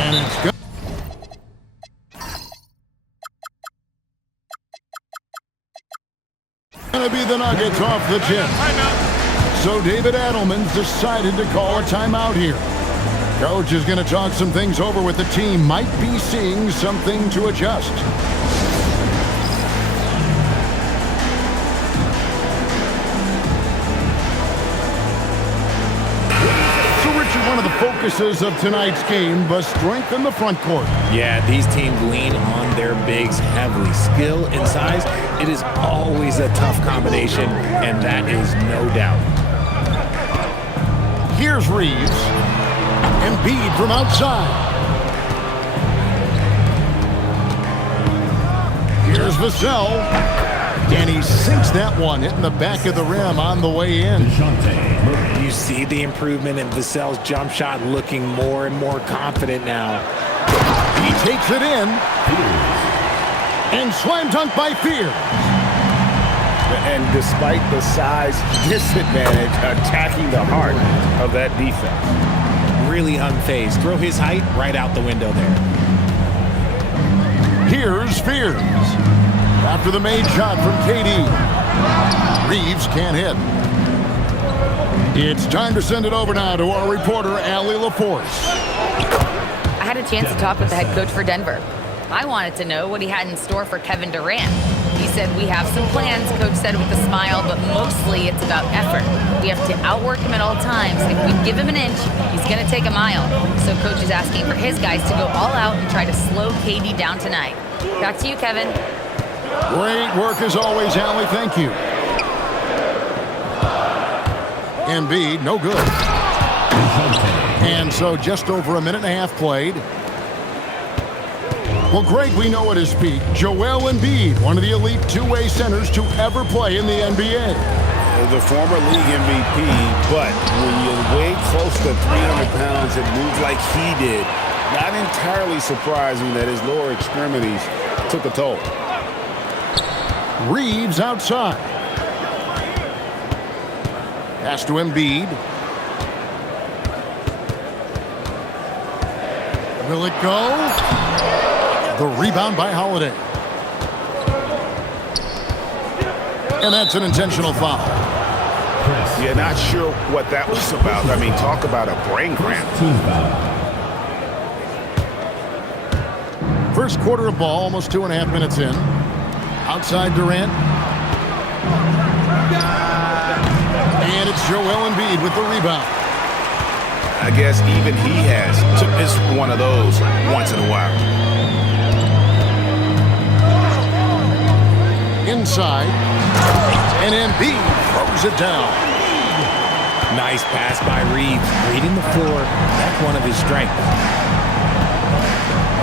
And it's good. Gonna be the Nuggets off the tip. So David Adelman's decided to call a timeout here. Coach is going to talk some things over with the team. Might be seeing something to adjust. One of the focuses of tonight's game was strength in the front court. Yeah, these teams lean on their bigs heavily. Skill and size, it is always a tough combination, and that is no doubt. Here's Reeves. Embiid from outside. Here's Vassell. And he sinks that one, hitting the back of the rim on the way in. You see the improvement in Vassell's jump shot, looking more and more confident now. He takes it in. And slam dunk by Fear. And despite the size disadvantage, attacking the heart of that defense. Really unfazed. Throw his height right out the window there. Here's Fears. After the made shot from KD. Reeves can't hit. It's time to send it over now to our reporter, Allie LaForce. I had a chance to talk with the head coach for Denver. I wanted to know what he had in store for Kevin Durant. He said, we have some plans, Coach said with a smile, but mostly it's about effort. We have to outwork him at all times. If we give him an inch, he's going to take a mile. So Coach is asking for his guys to go all out and try to slow KD down tonight. Back to you, Kevin. Great work as always, Allie. Thank you. Embiid, no good. And so just over a minute and a half played. Well, Greg, we know at his peak, Joel Embiid, one of the elite two-way centers to ever play in the NBA. The former league MVP, but when you weigh close to 300 pounds and move like he did, not entirely surprising that his lower extremities took a toll. Reeves outside. Pass to Embiid. Will it go? The rebound by Holiday. And that's an intentional foul. Yeah, not sure what that was about. I mean, talk about a brain cramp. First quarter of ball, almost 2.5 minutes in. Outside Durant. And it's Joel Embiid with the rebound. I guess even he has to miss one of those once in a while. Inside. And Embiid throws it down. Nice pass by Reeves. Reading the floor. That's one of his strengths.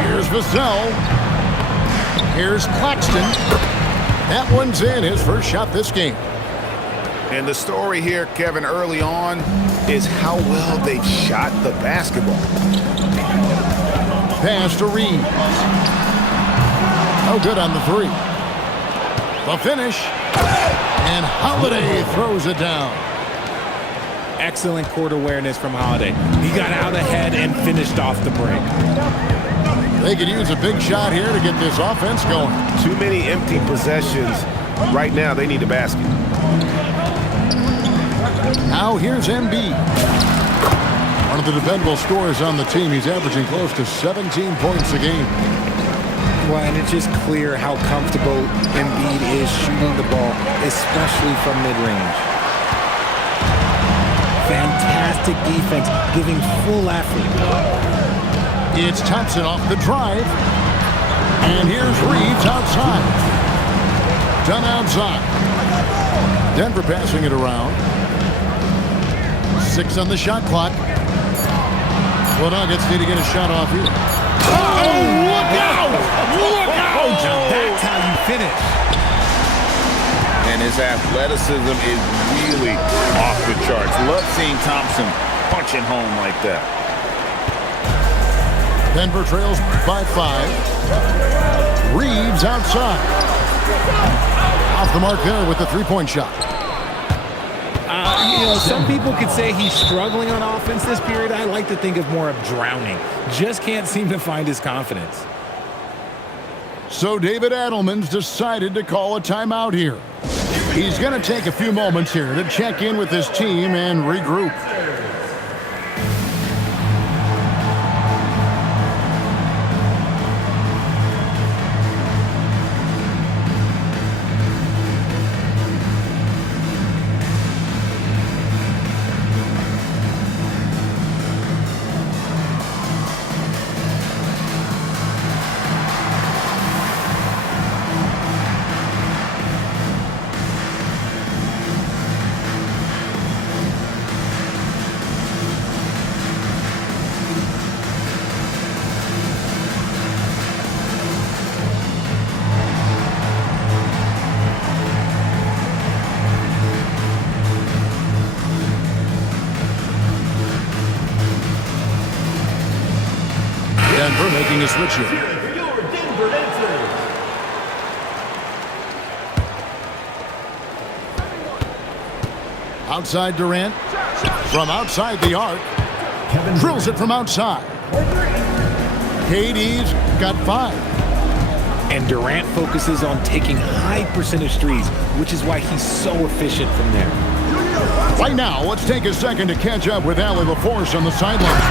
Here's Vassell. Here's Claxton. That one's in, his first shot this game. And the story here, Kevin, early on is how well they shot the basketball. Pass to Reeves. No good on the three. The finish. And Holiday throws it down. Excellent court awareness from Holiday. He got out ahead and finished off the break. They could use a big shot here to get this offense going. Too many empty possessions. Right now, they need a basket. Now here's Embiid. One of the dependable scorers on the team. He's averaging close to 17 points a game. Well, and it's just clear how comfortable Embiid is shooting the ball, especially from mid-range. Fantastic defense, giving full effort. It's Thompson off the drive. And here's Reeves outside. Done outside. Denver passing it around. 6 on the shot clock. Well, Nuggets need to get a shot off here. Oh, look out! Look out! That's how you finish. And his athleticism is really off the charts. Love seeing Thompson punching home like that. Denver trails by 5. Reeves outside. Off the mark there with the three-point shot. Some people could say he's struggling on offense this period. I like to think of more of drowning. Just can't seem to find his confidence. So David Adelman's decided to call a timeout here. He's going to take a few moments here to check in with his team and regroup. Denver making a switch here. Outside Durant. From outside the arc. Drills it from outside. KD's got 5. And Durant focuses on taking high percentage threes, which is why he's so efficient from there. Right now, let's take a second to catch up with Allie LaForce on the sideline.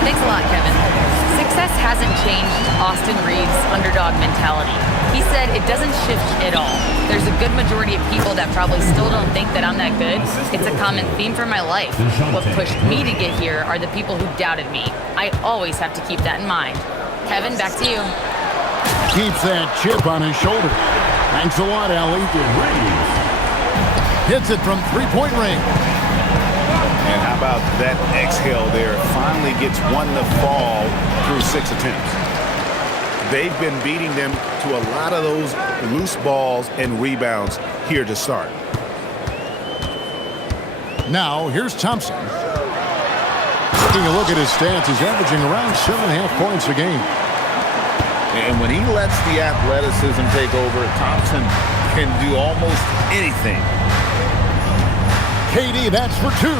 Thanks a lot, Kevin. Success hasn't changed Austin Reeves' underdog mentality. He said it doesn't shift at all. There's a good majority of people that probably still don't think that I'm that good. It's a common theme for my life. What pushed me to get here are the people who doubted me. I always have to keep that in mind. Kevin, back to you. Keeps that chip on his shoulder. Thanks a lot, Allie. Hits it from three-point range. And how about that exhale there? Finally gets one to fall through 6 attempts. They've been beating them to a lot of those loose balls and rebounds here to start. Now, here's Thompson. Taking a look at his stats, he's averaging around 7.5 points a game. And when he lets the athleticism take over, Thompson can do almost anything. KD, that's for 2.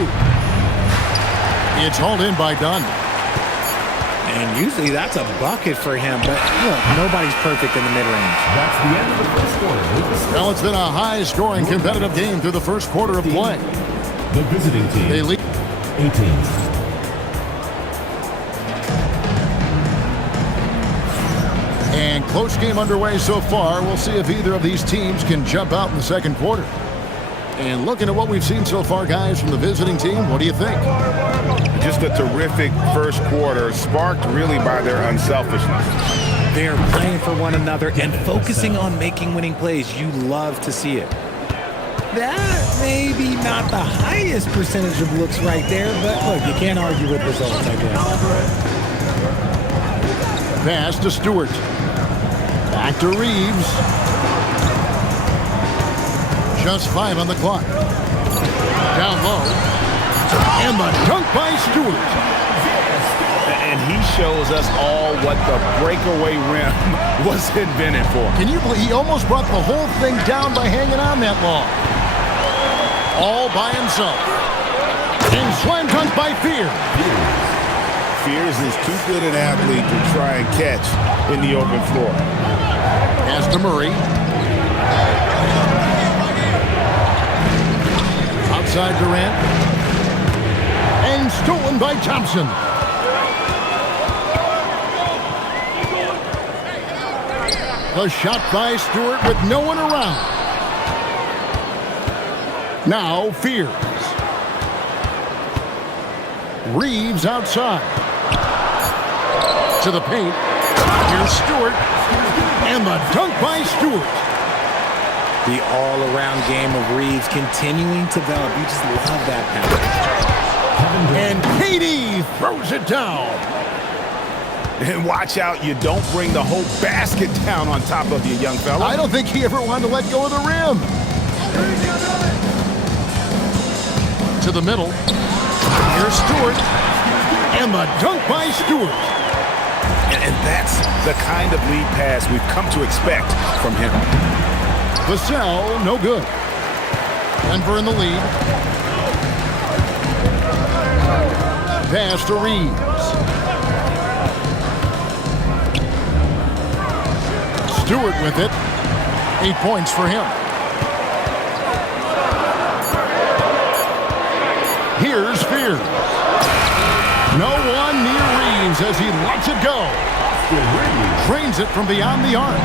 It's hauled in by Dunn. And usually that's a bucket for him, but look, nobody's perfect in the mid-range. That's the end of the first quarter. Well, it's been a high-scoring, competitive game through the first quarter of play. The visiting team. They lead 18. And close game underway so far. We'll see if either of these teams can jump out in the second quarter. And looking at what we've seen so far, guys, from the visiting team, what do you think? Just a terrific first quarter, sparked really by their unselfishness. They're playing for one another and focusing on making winning plays. You love to see it. That may be not the highest percentage of looks right there, but look, you can't argue with results, I guess. Pass to Stewart. Back to Reeves. Just 5 on the clock. Down low. And the dunk by Stewart. And he shows us all what the breakaway rim was invented for. Can you believe he almost brought the whole thing down by hanging on that long? All by himself. And slam dunk by Fears. Fears is too good an athlete to try and catch in the open floor. Pass to Murray. Outside Durant. And stolen by Thompson. The shot by Stewart with no one around. Now Fears. Reeves outside. To the paint. Here's Stewart. And the dunk by Stewart. The all-around game of Reeves continuing to develop. You just love that pass. And KD throws it down. And watch out, you don't bring the whole basket down on top of you, young fella. I don't think he ever wanted to let go of the rim. To the middle. Here's Stewart. And the dunk by Stewart. And that's the kind of lead pass we've come to expect from him. Vassell, no good. Denver in the lead. Pass to Reeves. Stewart with it. 8 points for him. Here's Fears. No one near Reeves as he lets it go. Trains it from beyond the arc.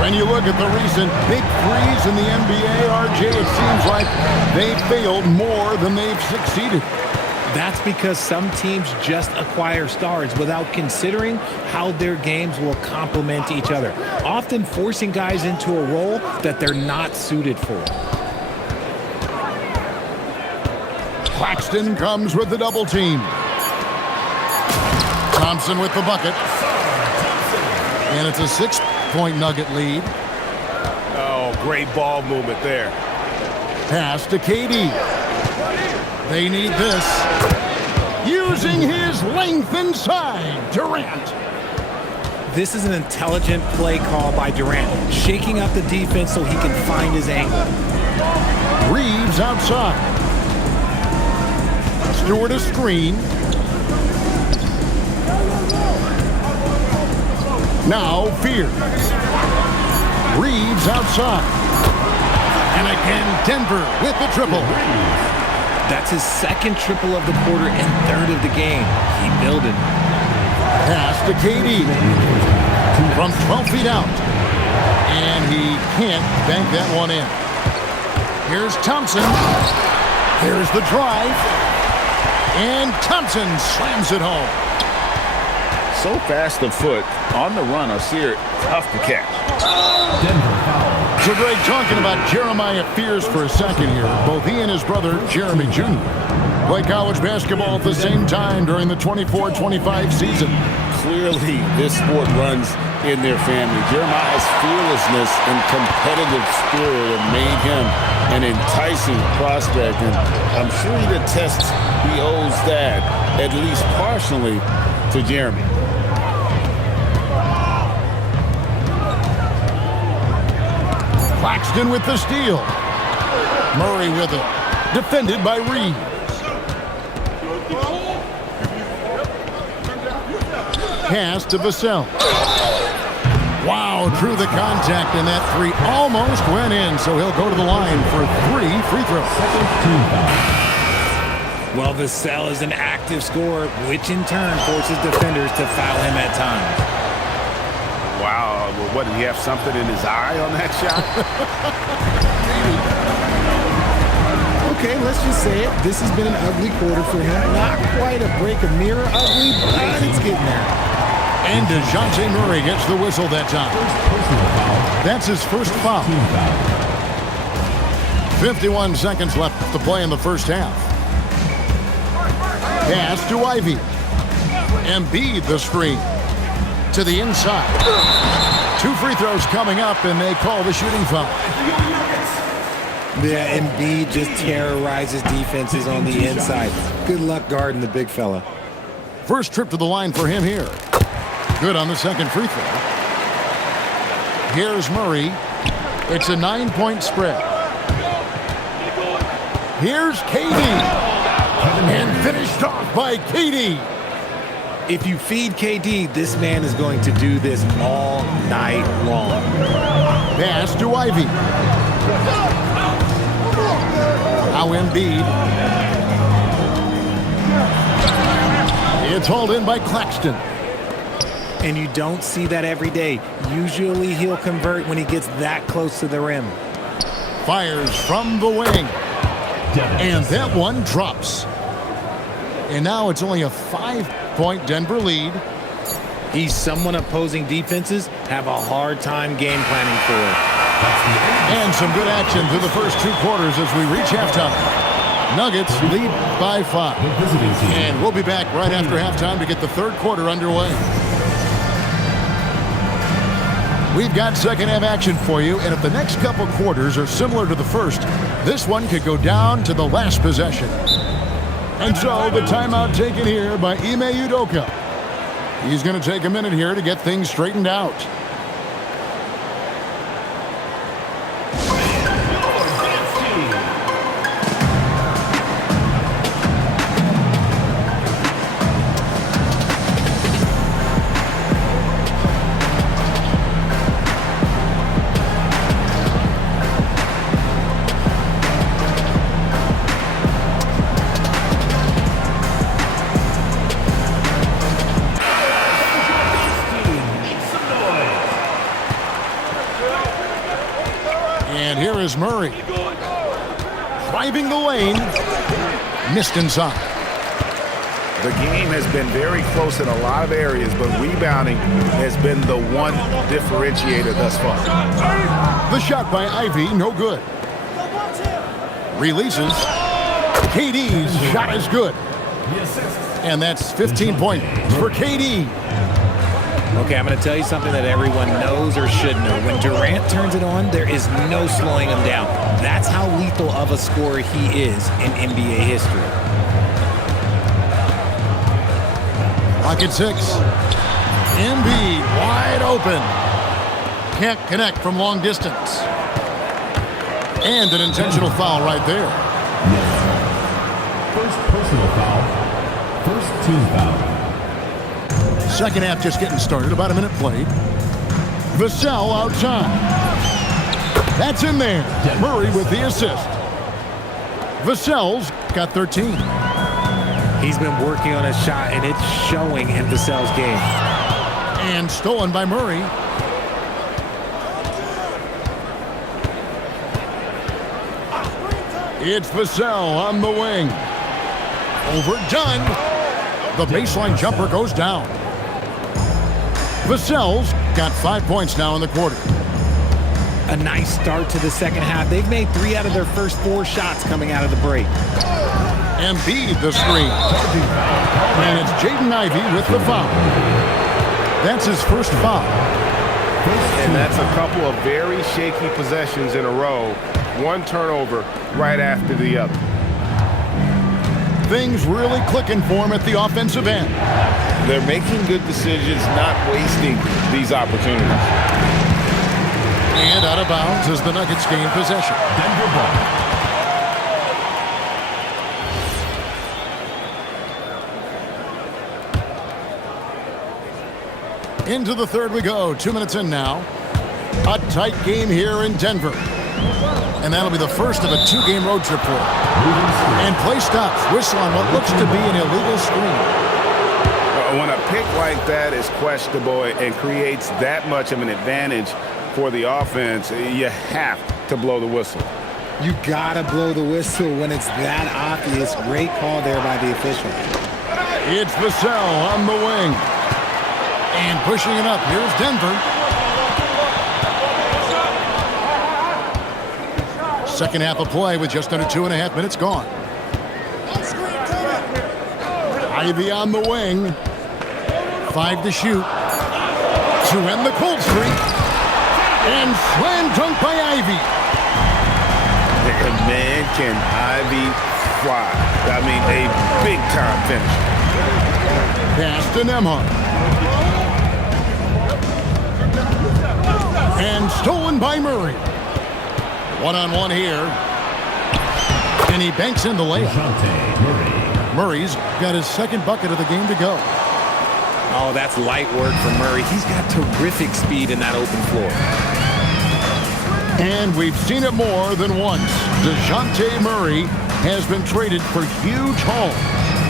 When you look at the recent big threes in the NBA, RJ, it seems like they've failed more than they've succeeded. That's because some teams just acquire stars without considering how their games will complement each other, often forcing guys into a role that they're not suited for. Claxton comes with the double team. Thompson with the bucket. And it's a 6-point Nugget lead. Oh, great ball movement there. Pass to KD. They need this. Using his length inside, Durant. This is an intelligent play call by Durant, shaking up the defense so he can find his angle. Reeves outside. Stewart a screen. Now Fears. Reeves outside. And again, Denver with the triple. That's his second triple of the quarter and third of the game. Keep building. Pass to KD. From 12 feet out. And he can't bank that one in. Here's Thompson. Here's the drive. And Thompson slams it home. So fast of foot. On the run, Sear, tough to catch. Denver foul. So Greg, talking about Jeremiah Fears for a second here. Both he and his brother, Jeremy Jr., play college basketball at the same time during the 24-25 season. Clearly, this sport runs in their family. Jeremiah's fearlessness and competitive spirit have made him an enticing prospect, and I'm sure he attests he owes that, at least partially, to Jeremy. Claxton with the steal. Murray with it. Defended by Reeves. Pass to Vassell. Wow, drew the contact, and that three almost went in, so he'll go to the line for 3 free throws. Well, Vassell is an active scorer, which in turn forces defenders to foul him at times. Wow, what, did he have something in his eye on that shot? Okay, let's just say it. This has been an ugly quarter for him. Not quite a break a mirror ugly, but it's getting there. And DeJounte Murray gets the whistle that time. That's his first foul. 51 seconds left to play in the first half. Pass to Ivy. Embiid the screen. To the inside. 2 free throws coming up, and they call the shooting foul. Yeah, Embiid just terrorizes defenses on the inside. Good luck guarding the big fella. First trip to the line for him here. Good on the second free throw. Here's Murray. It's a 9-point spread. Here's KD. And finished off by KD. If you feed KD, this man is going to do this all night long. Pass to Ivy. Now Embiid. It's hauled in by Claxton. And you don't see that every day. Usually he'll convert when he gets that close to the rim. Fires from the wing. And that one drops. And now it's only a 5-point Denver lead. He's someone opposing defenses have a hard time game planning for. And some good action through the first 2 quarters as we reach halftime. Nuggets lead by 5. And we'll be back right after halftime to get the third quarter underway. We've got second half action for you, and if the next couple quarters are similar to the first, this one could go down to the last possession. And so the timeout taken here by Ime Udoka. He's going to take a minute here to get things straightened out. is Murray. Driving the lane. Missed inside. The game has been very close in a lot of areas, but rebounding has been the one differentiator thus far. The shot by Ivy, no good. Releases. KD's shot is good. And that's 15 points for KD. Okay, I'm going to tell you something that everyone knows or should know. When Durant turns it on, there is no slowing him down. That's how lethal of a scorer he is in NBA history. Pocket 6. Embiid wide open. Can't connect from long distance. And an intentional foul right there. First personal foul. First team foul. Second half just getting started. About a minute played. Vassell outside. That's in there. Murray with the assist. Vassell's got 13. He's been working on his shot, and it's showing in Vassell's game. And stolen by Murray. It's Vassell on the wing. Overdone. The baseline jumper goes down. Vassell's got 5 points now in the quarter. A nice start to the second half. They've made 3 out of their first 4 shots coming out of the break. Embiid the screen. And it's Jaden Ivey with the foul. That's his first foul. And that's a couple of very shaky possessions in a row. One turnover right after the other. Things really clicking for him at the offensive end. They're making good decisions, not wasting these opportunities. And out of bounds as the Nuggets gain possession. Denver ball. Into the third we go. 2 minutes in now. A tight game here in Denver. And that'll be the first of a 2-game road trip for him. And play stops. Whistle on what looks to be an illegal screen. When a pick like that is questionable and creates that much of an advantage for the offense, you have to blow the whistle. You gotta blow the whistle when it's that obvious. Great call there by the official. It's Vassell on the wing. And pushing it up. Here's Denver. Second half of play with just under 2.5 minutes gone. Ivy on the wing. 5 to shoot. To end the cold streak. And slam dunk by Ivy. Man, can Ivy fly. I mean, a big-time finish. Pass to Nembhard. And stolen by Murray. One-on-one here. And he banks in the layup. Murray's got his second bucket of the game to go. Oh, that's light work for Murray. He's got terrific speed in that open floor. And we've seen it more than once. DeJounte Murray has been traded for huge hauls.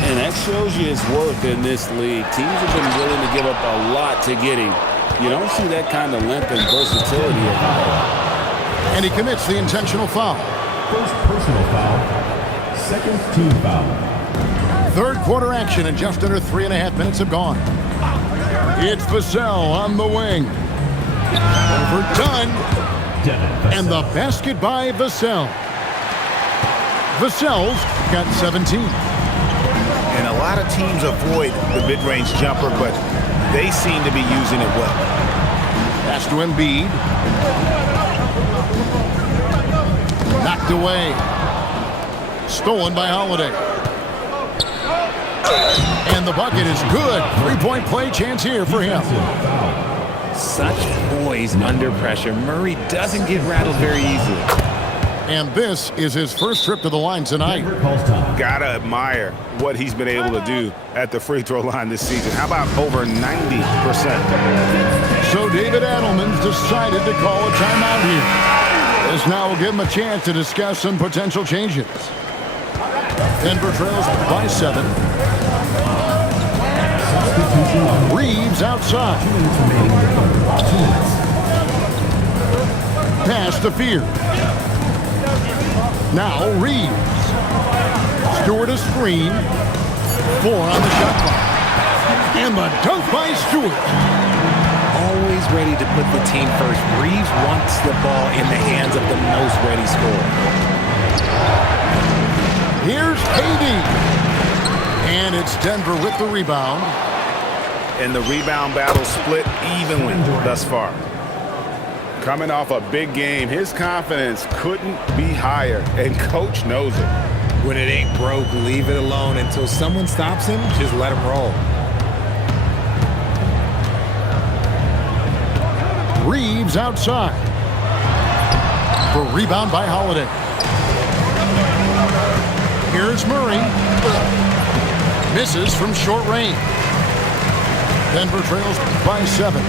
And that shows you his worth in this league. Teams have been willing to give up a lot to get him. You don't see that kind of length and versatility everywhere. And he commits the intentional foul. First personal foul. Second team foul. Third quarter action and just under 3.5 minutes have gone. It's Vassell on the wing. Overdone. And the basket by Vassell. Vassell's got 17. And a lot of teams avoid the mid-range jumper, but they seem to be using it well. Pass to Embiid. Knocked away. Stolen by Holiday. And the bucket is good. 3-point play chance here for him. Such poise under pressure. Murray doesn't get rattled very easily. And this is his first trip to the line tonight. Gotta admire what he's been able to do at the free throw line this season. How about over 90%? So David Adelman's decided to call a timeout here. This now will give him a chance to discuss some potential changes. Denver trails by 7. Reeves outside. Pass to Fear. Now Reeves. Stewart a screen. 4 on the shot clock. And the dunk by Stewart. Always ready to put the team first. Reeves wants the ball in the hands of the most ready scorer. Here's KD. And it's Denver with the rebound. And the rebound battle split evenly thus far. Coming off a big game, his confidence couldn't be higher, and coach knows it. When it ain't broke, leave it alone until someone stops him. Just let him roll. Reeves outside. The rebound by Holiday. Here's Murray. Misses from short range. Denver trails by 7.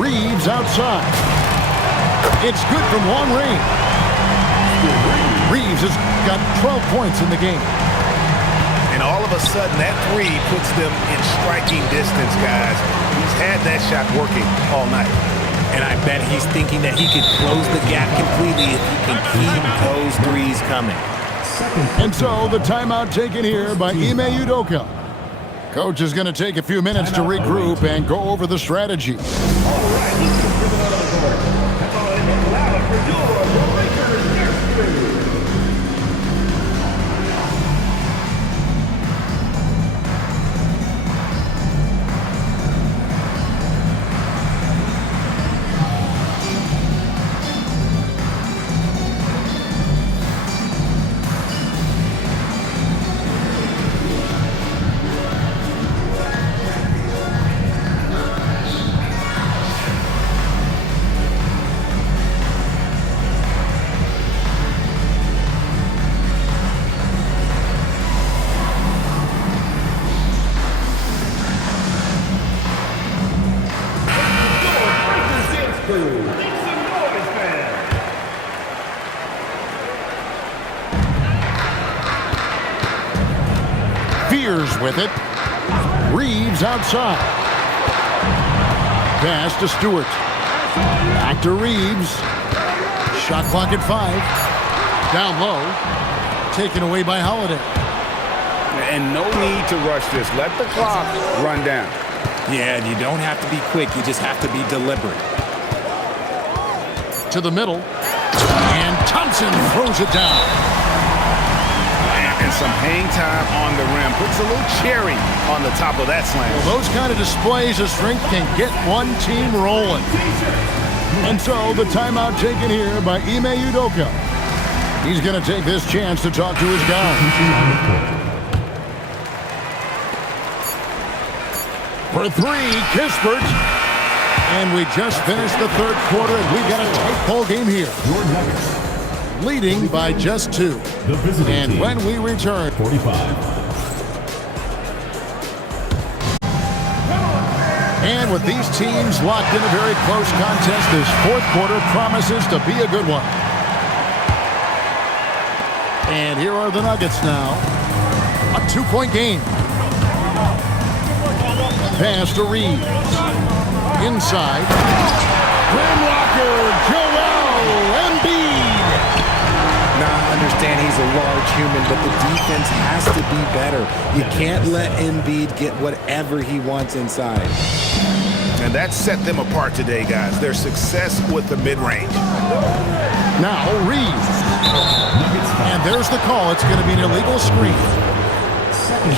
Reeves outside. It's good from long range. Reeves has got 12 points in the game. And all of a sudden, that 3 puts them in striking distance, guys. He's had that shot working all night. And I bet he's thinking that he could close the gap completely if he can keep those threes coming. And so the timeout taken here by Ime Udoka. Coach is going to take a few minutes to regroup and go over the strategy. With it. Reeves outside. Pass to Stewart. Back to Reeves. Shot clock at 5. Down low. Taken away by Holiday. And no need to rush this. Let the clock run down. Yeah, and you don't have to be quick. You just have to be deliberate. To the middle. And Thompson throws it down. And some hang time on the rim. Puts a little cherry on the top of that slam. Well, those kind of displays of strength can get one team rolling. And so the timeout taken here by Ime Udoka. He's going to take this chance to talk to his guys. For 3, Kispert. And we just finished the third quarter, and we got a tight ball game here. Leading by just 2. And when we return, 45. And with these teams locked in a very close contest, this fourth quarter promises to be a good one. And here are the Nuggets now. A 2-point game. Pass to Reeves. Inside. Grimlocker, Joel Embiid. Now, I understand he's a large human, but the defense has to be better. You can't let Embiid get whatever he wants inside. And that set them apart today, guys. Their success with the mid-range. Now Reeves. And there's the call. It's going to be an illegal screen.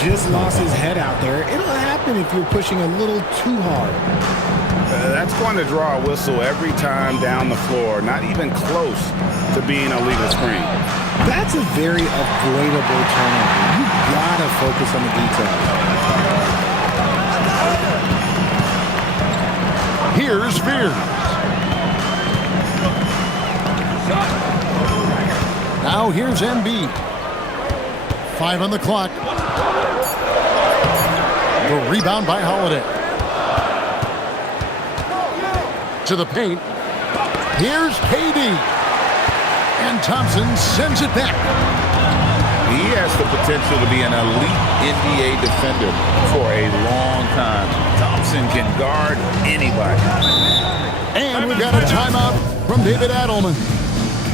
Just lost his head out there. It'll happen if you're pushing a little too hard. That's going to draw a whistle every time down the floor. Not even close to being a legal screen. That's a very avoidable turnover. You gotta focus on the details. Here's Spears. Now here's Embiid. 5 on the clock. The rebound by Holiday. To the paint. Here's KD. And Thompson sends it back. He has the potential to be an elite NBA defender for a long time. Thompson can guard anybody. And we've got a timeout from David Adelman.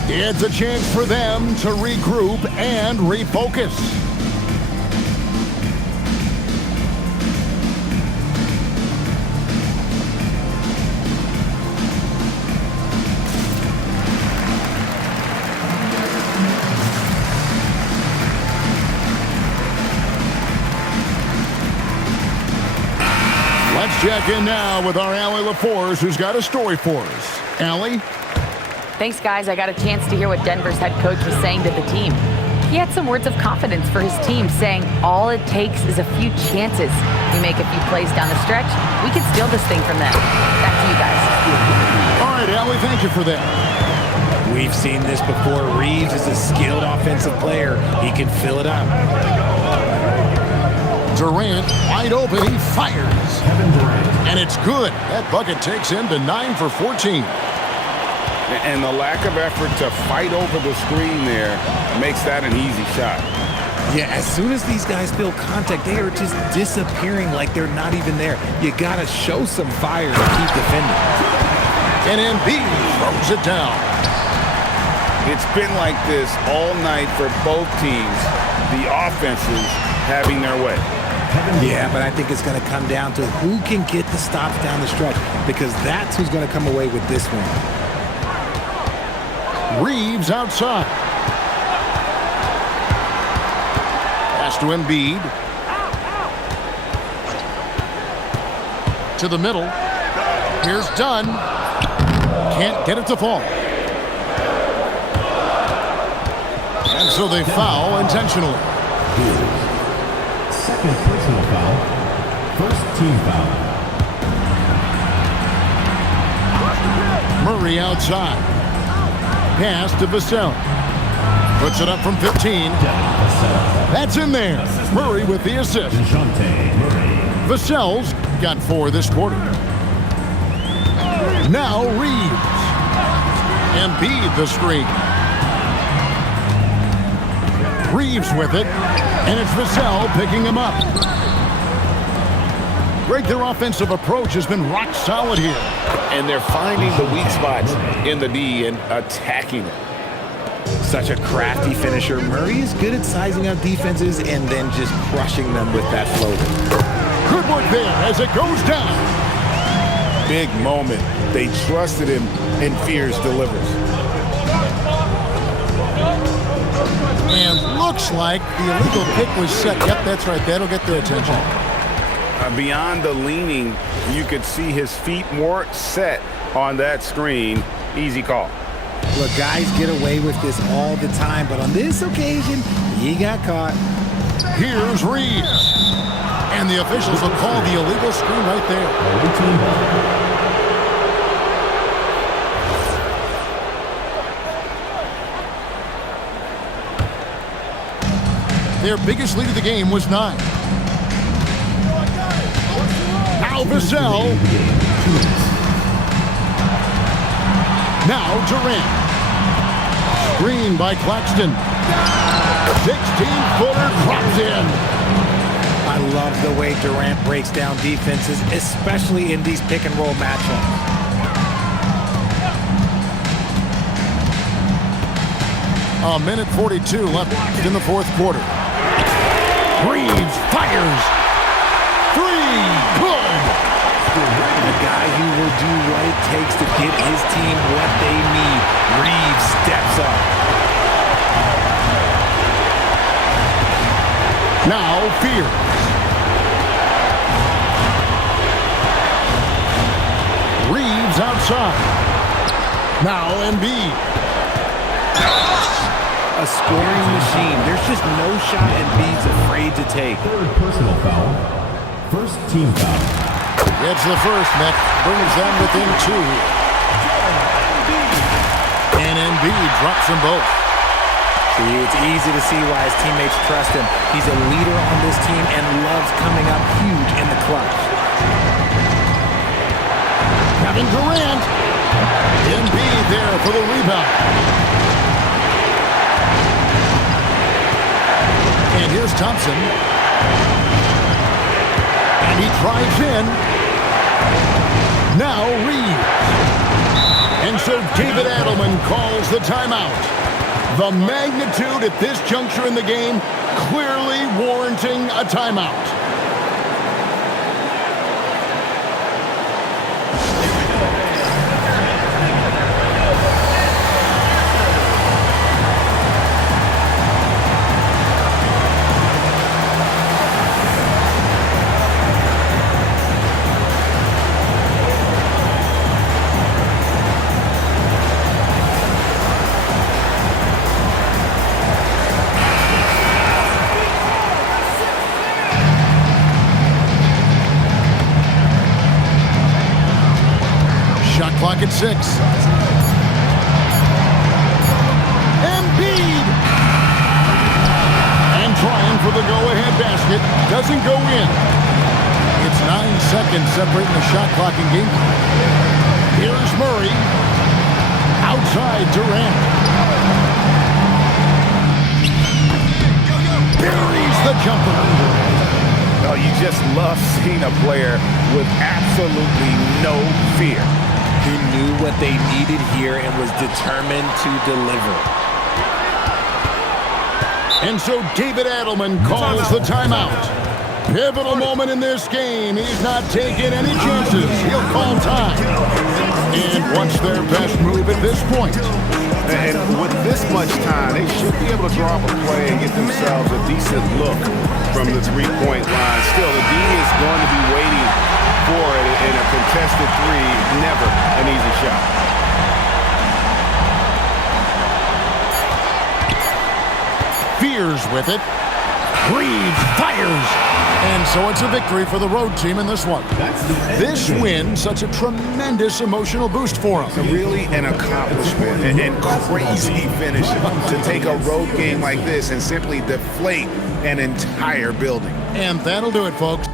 It's a chance for them to regroup and refocus. Let's check in now with our Allie LaForce, who's got a story for us. Allie? Thanks, guys. I got a chance to hear what Denver's head coach was saying to the team. He had some words of confidence for his team, saying all it takes is a few chances. We make a few plays down the stretch, we can steal this thing from them. Back to you guys. All right, Allie, thank you for that. We've seen this before. Reeves is a skilled offensive player. He can fill it up. Durant, wide open, he fires. Kevin Durant. And it's good. That bucket takes him to 9 for 14. And the lack of effort to fight over the screen there makes that an easy shot. Yeah, as soon as these guys feel contact, they are just disappearing like they're not even there. You got to show some fire to keep defending. And Embiid throws it down. It's been like this all night for both teams. The offenses having their way. Yeah, but I think it's going to come down to who can get the stops down the stretch, because that's who's going to come away with this one. Reeves outside. Pass to Embiid. To the middle. Here's Dunn. Can't get it to fall. And so they foul intentionally. Second personal foul. First team foul. Murray outside. Pass to Vassell. Puts it up from 15. That's in there. Murray with the assist. Vassell's got 4 this quarter. Now Reeves. Embiid the screen. Reeves with it. And it's Vassell picking him up. Greg, their offensive approach has been rock solid here. And they're finding the weak spots in the D and attacking it. Such a crafty finisher. Murray is good at sizing up defenses and then just crushing them with that floater. Good work there as it goes down. Big moment. They trusted him, and Fears delivers. And looks like the illegal kick was set. Yep, that's right. That'll get their attention. Beyond the leaning, you could see his feet more set on that screen. Easy call. Look, guys get away with this all the time, but on this occasion, he got caught. Here's Reeves. And the officials will call the illegal screen right there. Their biggest lead of the game was 9. Now Vassell. Now Durant. Screen by Claxton. 16-footer drops in. I love the way Durant breaks down defenses, especially in these pick-and-roll matchups. A minute 42 left in the fourth quarter. Reeves fires. 3. Good. The guy who will do what it takes to get his team what they need. Reeves steps up. Now Fears. Reeves outside. Now Embiid. A scoring machine. There's just no shot Embiid's afraid to take. Third personal foul. First team foul. It's the first, Nick. Brings them within 2. And Embiid drops them both. See, it's easy to see why his teammates trust him. He's a leader on this team and loves coming up huge in the clutch. Kevin Durant. Embiid there for the rebound. And here's Thompson. And he drives in. Now Reeves. And so so David Adelman calls the timeout. The magnitude at this juncture in the game clearly warranting a timeout. Shot clock at 6. Embiid! And trying for the go-ahead basket. Doesn't go in. It's 9 seconds separating the shot clock and game clock. Here's Murray. Outside Durant. Buries the jumper. Oh, you just love seeing a player with absolutely no fear. He knew what they needed here and was determined to deliver. And so David Adelman calls the timeout. Pivotal moment in this game. He's not taking any chances. He'll call time. And what's their best move at this point? And with this much time, they should be able to draw up a play and get themselves a decent look from the three-point line. Still, the D is going to be waiting for it in a contested three. Never an easy shot. Fears with it. Breathes, fires. And so it's a victory for the road team in this one. This win, such a tremendous emotional boost for them. Really an accomplishment and crazy finish to take a road game like this and simply deflate an entire building. And that'll do it, folks.